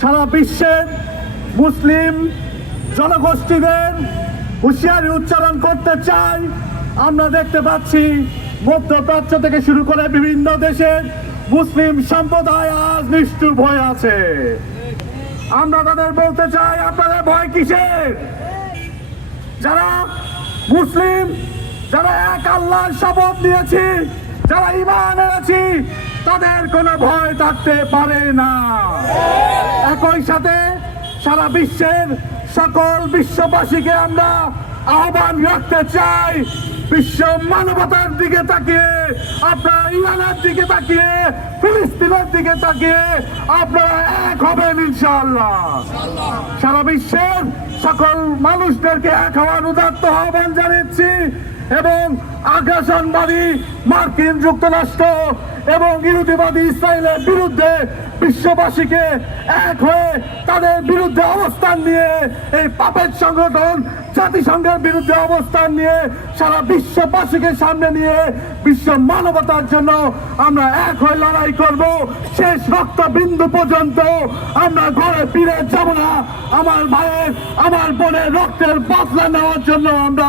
সারা বিশ্বের মুসলিম জনগোষ্ঠীদের হুঁশিয়ারি উচ্চারণ করতে চাই। আমরা দেখতে পাচ্ছি মধ্যপ্রাচ্য থেকে শুরু করে বিভিন্ন দেশের মুসলিম সম্প্রদায় আজ নিষ্ঠুর হয়ে আছে। আমরা তাদের বলতে চাই, আপনাদের ভয় কিসের? যারা মুসলিম, যারা এক আল্লাহর শপথ নিয়েছি, যারা ঈমান এনেছি, তাদের কোনো ভয় থাকতে পারে না। একই সাথে সারা বিশ্বের সকল বিশ্ববাসীকে আমরা আহ্বান রাখতে চাই, বিশ্ব মানবতার দিকে তাকিয়ে, আপনারা ইরানের দিকে তাকিয়ে, ফিলিস্তিনের দিকে তাকিয়ে আপনারা এক হবেন ইনশাআল্লাহ। সারা বিশ্বের সকল মানুষদেরকে এক হওয়ার উদাত্ত আহ্বান জানাচ্ছি এবং আগ্রাসনবাদী মার্কিন যুক্তরাষ্ট্র এবং ইহুদিবাদী ইসরায়েলের বিরুদ্ধে বিশ্ববাসীকে এক হয়ে তাদের বিরুদ্ধে অবস্থান নিয়ে, এই পাপের সংগঠন জাতিসংঘের বিরুদ্ধে অবস্থান নিয়ে সারা বিশ্ববাসীকে সামনে নিয়ে বিশ্ব মানবতার জন্য আমরা এক হয়ে লড়াই করব। শেষ রক্ত বিন্দু পর্যন্ত আমরা ঘরে ফিরে যাব না। আমার ভাইয়ের, আমার বোনের রক্তের বদলা নেওয়ার জন্য আমরা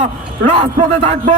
রাজপথে থাকবো